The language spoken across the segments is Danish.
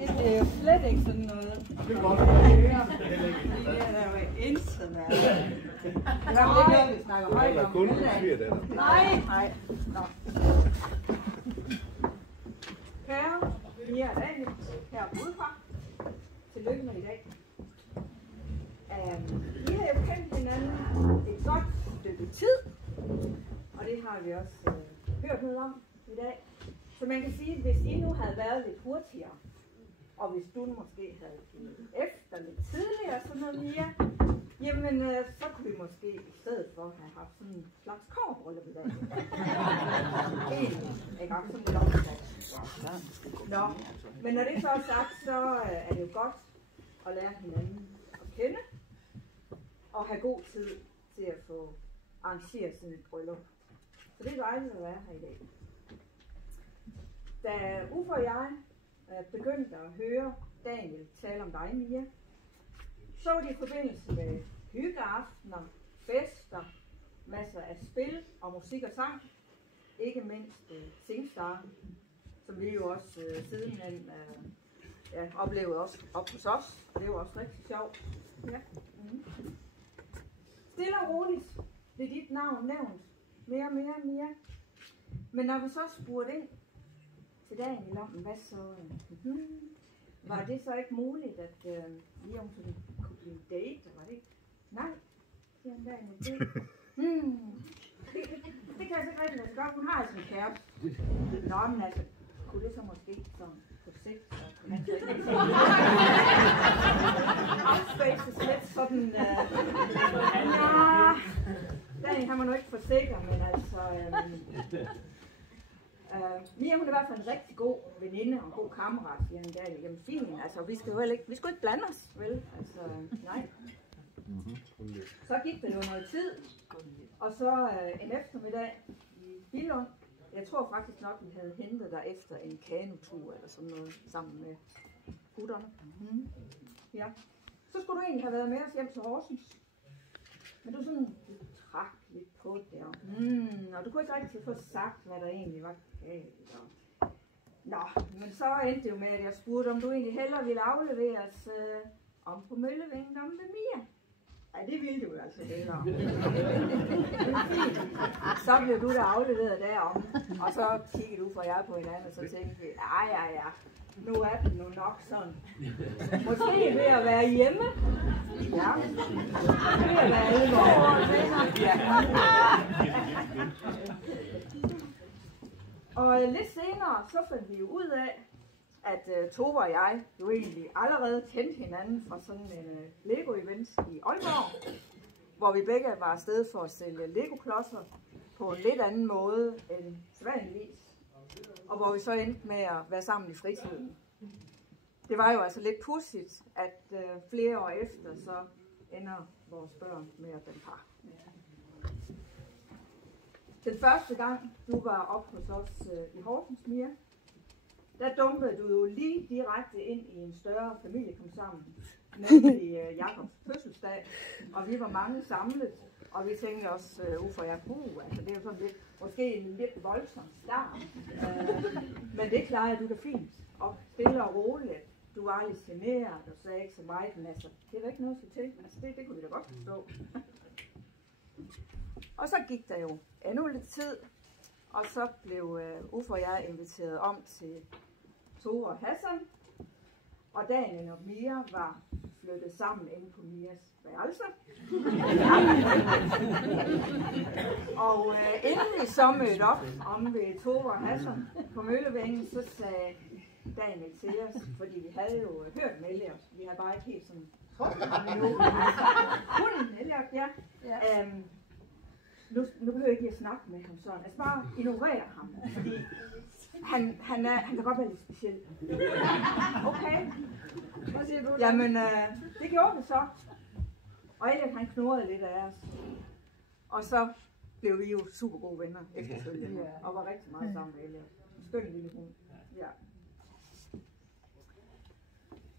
Det er jo slet ikke sådan noget. Det er jo intet med. Det er ikke noget, vi snakker højt om. Nej. Nå. Kære Mia og Daniel, her udefra. Tillykke med i dag. Vi har jo kendt hinanden et godt stykke tid, og det har vi også hørt noget om i dag. Så man kan sige, at hvis I nu havde været lidt hurtigere, og hvis du måske havde givet efter lidt tidligere, sådan noget Mia, jamen så kunne vi måske i stedet for have haft sådan en slags kobberbryllup i dag. Ikke også sådan lidt. Nå, men når det så er sagt, så er det jo godt at lære hinanden at kende, og have god tid til at få arrangeret sådan et bryllup. Så det er dejligt at være her i dag. Da Uffe og jeg begyndte at høre Daniel tale om dig, Mia, så var det i forbindelse med hyggeaftener, fester, masser af spil og musik og sang. Ikke mindst Singstar, som vi jo også sidenhen oplevede også op hos os, og det var også rigtig sjovt. Ja. Stille og roligt blev dit navn nævnt mere og mere, Mia. Men når vi så spurgte ind til Daniel om, hvad så, var det så ikke muligt, at vi om sådan kunne blive en date? Var det ikke? Nej, siger han Daniel. Det kan jeg så ikke rigtig lade sig gøre. Hun har altså en kæreste. Nå, men altså, kunne det så måske sådan på sigt? Afspacet lidt sådan, Daniel har man jo ikke forsikret, men altså, Mia, hun er i hvert fald en rigtig god veninde og en god kammerat, siger han Daniel. Jamen fint, altså vi skal jo heller ikke, vi skulle ikke blande os, vel? Altså, nej. Så gik det jo noget tid, og så en eftermiddag i Billund. Jeg tror faktisk nok, vi havde hentet dig efter en kanotur eller sådan noget, sammen med gutterne. Ja. Så skulle du egentlig have været med os hjem til Horsens. Men du sådan, du trak lidt på det, og du kunne ikke rigtig få sagt, hvad der egentlig var galt. Nå, men så endte det jo med, at jeg spurgte, om du egentlig hellere ville afleveres om på Møllevingen om med Mia. Ja, det ville du altså hellere. Så blev du da afleveret derom, og så kiggede du for jer på hinanden, og så tænkte vi, ja, nu er det nu nok sådan. Måske ved at være hjemme. Ja. Ved at være 11 år. Og lidt senere, så fandt vi jo ud af, at Tove og jeg jo egentlig allerede kendte hinanden fra sådan en Lego-event i Aalborg, hvor vi begge var afsted for at sælge Lego-klodser på en lidt anden måde end sædvanligvis, og hvor vi så endte med at være sammen i fritiden. Det var jo altså lidt pudsigt, at flere år efter, så ender vores børn med at danne par. Den første gang, du var oppe hos os i Horsens, Mia, der dumpede du jo lige direkte ind i en større familie kom sammen, nemlig Jakobs fødselsdag, og vi var mange samlet, og vi tænkte også, Uffe og jeg, altså det er jo sådan lidt, måske en lidt voldsom start, men det klarede du da fint, og stille og roligt. Du var lidt generet og sagde ikke så meget, men altså, det er da ikke noget at sige til, altså det kunne vi da godt forstå. Og så gik der jo endnu lidt tid, og så blev Uffe og jeg inviteret om til Tove og Hassan, og Daniel og Mia var flyttet sammen inde på Mias værelse. Og inden vi så mødte op om ved Tove og Hassan på Møllevængen, så sagde Daniel til os, fordi vi havde jo hørt Melliot, vi havde bare ikke helt sådan truffet ham endnu. Hunden Melliot, ja. Nu behøver jeg ikke at snakke med ham sådan, altså bare ignorere ham, fordi han kan godt være lidt speciel. Okay. Hvad siger du? Jamen, det gjorde vi så. Og Elliot, han knurrede lidt af os. Og så blev vi jo super gode venner efterfølgende, og var rigtig meget sammen med Elliot. En skøn lille hund. Ja.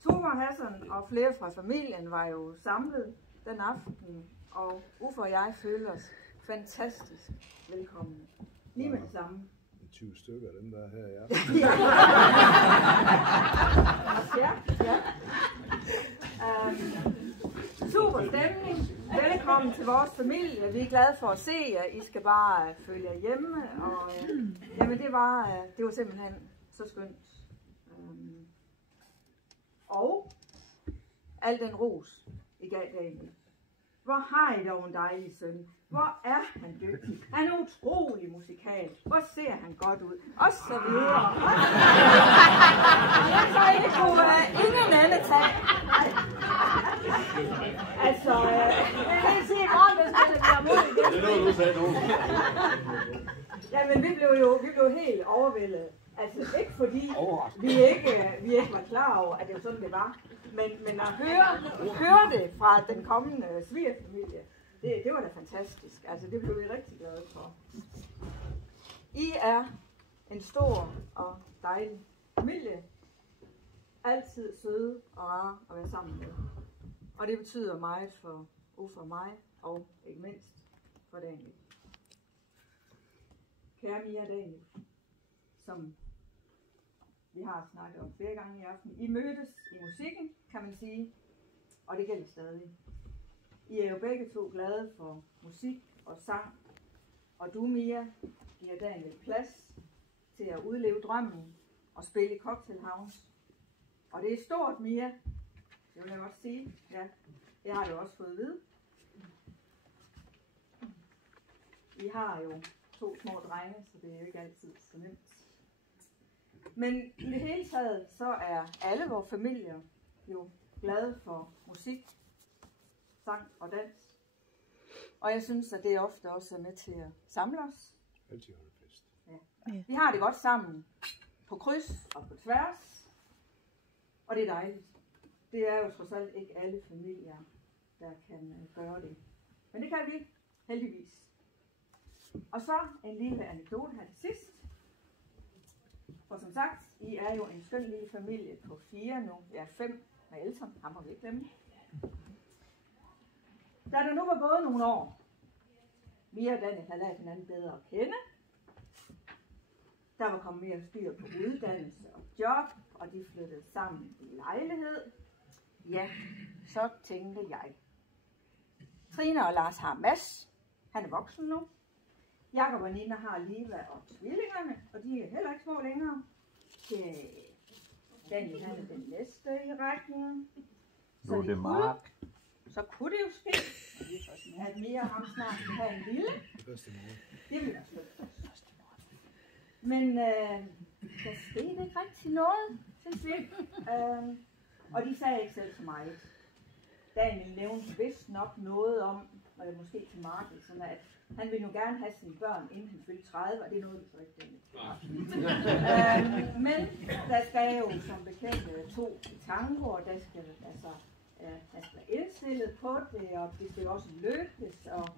Tove og Hassan og flere fra familien var jo samlet den aften, og Uffe og jeg følte os fantastisk velkommen. Lige med det samme. 20 stykker af dem, der er her, ja. velkommen til vores familie. Vi er glade for at se jer. I skal bare følge jer hjemme. Og, jamen det var simpelthen så skønt. Og al den ros, I gav Daniel. Hvor har I dog en dejlig søn. Hvor er han dygtig. Han er utrolig musikal. Hvor ser han godt ud. Og så videre. Så det kunne ingen anden tage. Altså, jeg kan sige, at morgen, hvis man bliver mod igen. Det er noget, du sagde nu. Jamen, vi blev helt overvældet. Altså, ikke fordi vi ikke var klar over, at det var sådan, det var. Men at høre det fra den kommende svigerfamilie, det var da fantastisk. Altså, det blev vi rigtig glade for. I er en stor og dejlig familie. Altid søde og rare at være sammen med. Og det betyder meget for Uffe og mig, og ikke mindst for Daniel. Kære Mia og Daniel, som vi har snakket om flere gange i aften. I mødtes i musikken, kan man sige, og det gælder stadig. I er jo begge to glade for musik og sang, og du, Mia, giver Daniel plads til at udleve drømmen og spille i Cocktail House. Og det er stort, Mia. Det vil jeg også sige. Ja, det har du også fået at vide. I har jo 2 små drenge, så det er jo ikke altid så nemt. Men i det hele taget, så er alle vores familier jo glade for musik, sang og dans. Og jeg synes, at det ofte også er med til at samle os. Altid holde fest. Ja. Vi har det godt sammen på kryds og på tværs. Og det er dejligt. Det er jo trods alt ikke alle familier, der kan gøre det. Men det kan vi, heldigvis. Og så en lille anekdote her til sidst. For som sagt, I er jo en skøn lille familie på 4 nu. Ja, 5 med Elton. Ham må vi ikke glemme. Da der nu var gået nogle år, Mia og Daniel havde lært hinanden bedre at kende. Der var kommet mere styr på uddannelse og job, og de flyttede sammen i lejlighed. Ja, så tænkte jeg. Trine og Lars har Mads. Han er voksen nu. Jakob og Nina har Liva og tvillingerne, og de er heller ikke små længere. Daniel han er den næste i rækken. Nu er det Mark. Så kunne det jo ske, at Mia og ham snart vil have en lille. Det vil være skønt. Men der skete ikke rigtig noget, synes vi. Og de sagde ikke selv så meget. Daniel nævnte vist nok noget om, og det måske til Markel, sådan at han ville nu gerne have sine børn, inden han fyldte 30, og det er noget, så ikke Daniel. Men der skal jo som bekendt 2 i tango, og der skal man skal være indstillet på det, og det skal jo også løbes, og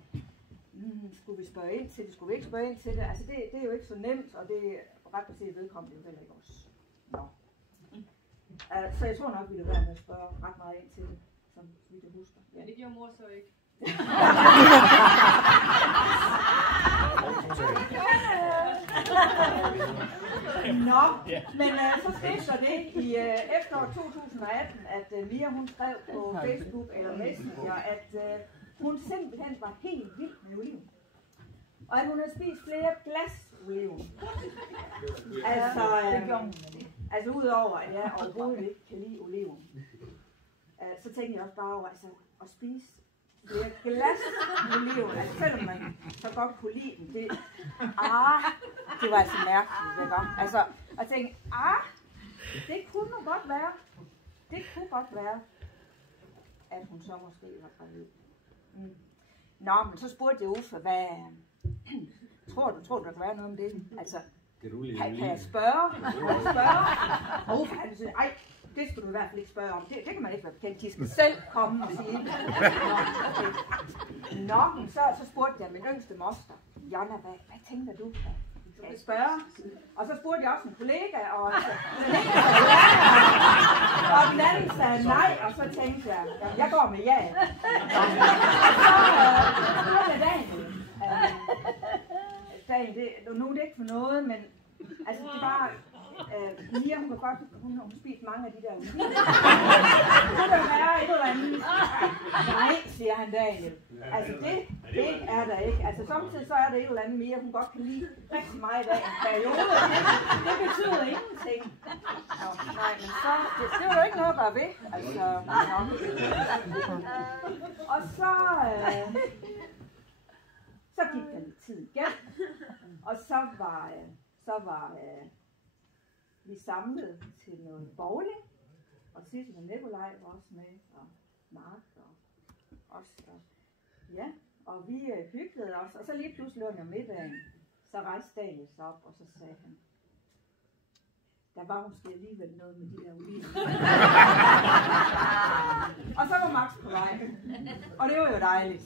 skulle vi spørge ind til det, skulle vi ikke spørge ind til det. Altså det er jo ikke så nemt, og det er ret at se vedkommende jo heller ikke også. Nå. Så jeg tror nok, vi vil være med at spørge ret meget ind til det, som vi kan huske. Ja, det gjorde mor så ikke. Nå, men så skete der det i efteråret 2018, at Mia hun skrev på Facebook eller Messenger, at hun simpelthen var helt vild med oliven. Og at hun havde spist flere glas oliven. Altså udover at jeg overhovedet ikke kan lide oliven, så tænkte jeg også bare over at spise flere glas oliven, altså selvom man så godt kunne lide den, det var altså mærkeligt, det var. Altså at tænke, det kunne nu godt være, at hun så måske var gravid. Nå, men så spurgte jeg Uffe, hvad tror du, der kan være noget om det? Altså, kan jeg spørge? Og Uffe, han siger, ej, det skal du i hvert fald ikke spørge om. Det kan man ikke være bekendt. De skal selv komme og sige det. Nå, så spurgte jeg min yngste moster, Jonna, hvad tænker du? Skal jeg spørge? Og så spurgte jeg også en kollega, og den anden sagde nej, og så tænkte jeg går med ja. Så spurgte jeg Daniel, nu er det ikke for noget, men altså det var, Mia, hun har spist mange af de der oliviner. Så der være et eller andet. Nej, siger han Daniel. Altså det er der ikke. Altså samtidig så er der et eller andet Mia, hun godt kan lide rigtig meget af en periode. Det betyder ingenting. Nå, nej, men så, det var jo ikke noget at gøre ved. Altså, og så gik der lidt tid igen. Og så var vi samlet til noget bowling, og Sissel og Nikolaj var også med, og Mark og os. Ja, og vi hyggede os, og så lige pludselig under middagen, så rejste Daniel sig op, og så sagde han, der var måske alligevel noget med de der oliviner. Og så var Max på vej, og det var jo dejligt.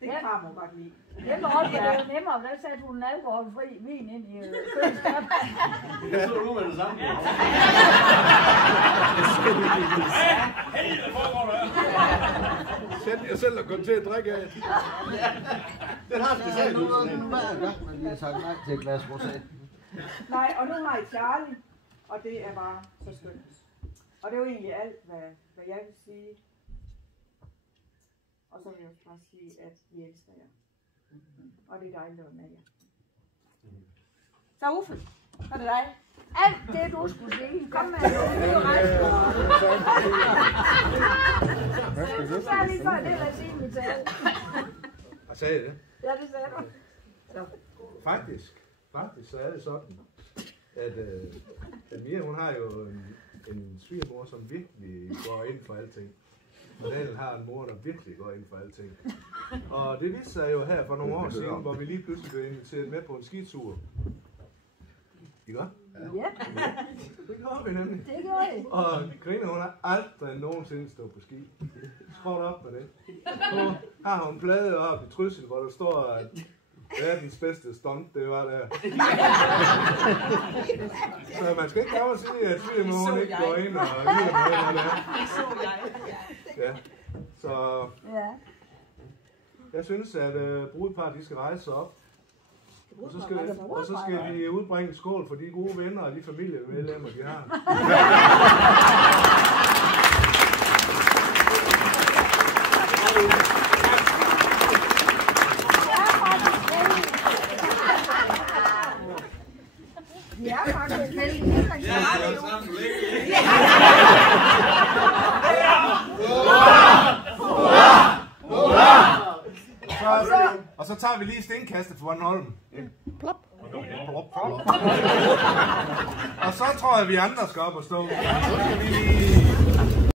Det kan far må godt lide. Det må også være nemmere, hvad satte hun en alkoholfri vin ind i køleskabet? Det så du med det samme. Hey, hvad foregår der? Sæt jer selv og gå til at drikke af. Den har specielt nu hver gang, man lige sagt nej til et glas rosé. Nej, og nu har I Charlie, og det er bare så skønt. Og det er jo egentlig alt, hvad jeg vil sige. Og så vil jeg bare sige, at vi elsker jer. Og det er dejligt at være med jer. Så Uffe, så er det dig. Alt det, du skulle sige. Kom med det. Så sagde jeg lige før, det er sige mit tale. Jeg sagde det. Ja, det sagde du. Så. Faktisk så er det sådan, at Mia, hun har jo en svigermor, som virkelig går ind for alting. Og Daniel har en mor, der virkelig går ind for alting. Og det viste sig jo her for nogle år siden, hvor vi lige pludselig blev inviteret med på en skitur. Ikke godt? Ja. Det gjorde vi nemlig. Det gjorde I. Og Karina, hun har aldrig nogensinde stået på ski. Skråt op med det. Så har hun en plade oppe i Tryssel, hvor der står, at verdens bedste stunt, det var der. Så man skal ikke komme og sige, at svigermor ikke går ind og lyder noget, hvad det er. Det så jeg. Ja. Så jeg synes, at brudeparret, de skal rejse sig op. Og så skal de udbringe skål for de gode venner og de familiemedlemmer, de har. Ja, faktisk. Ja, Og så tager vi lige stenkastet for Bornholm. Plop. Plop, plop. Og så tror jeg, at vi andre skal op og stå. Så skal vi lige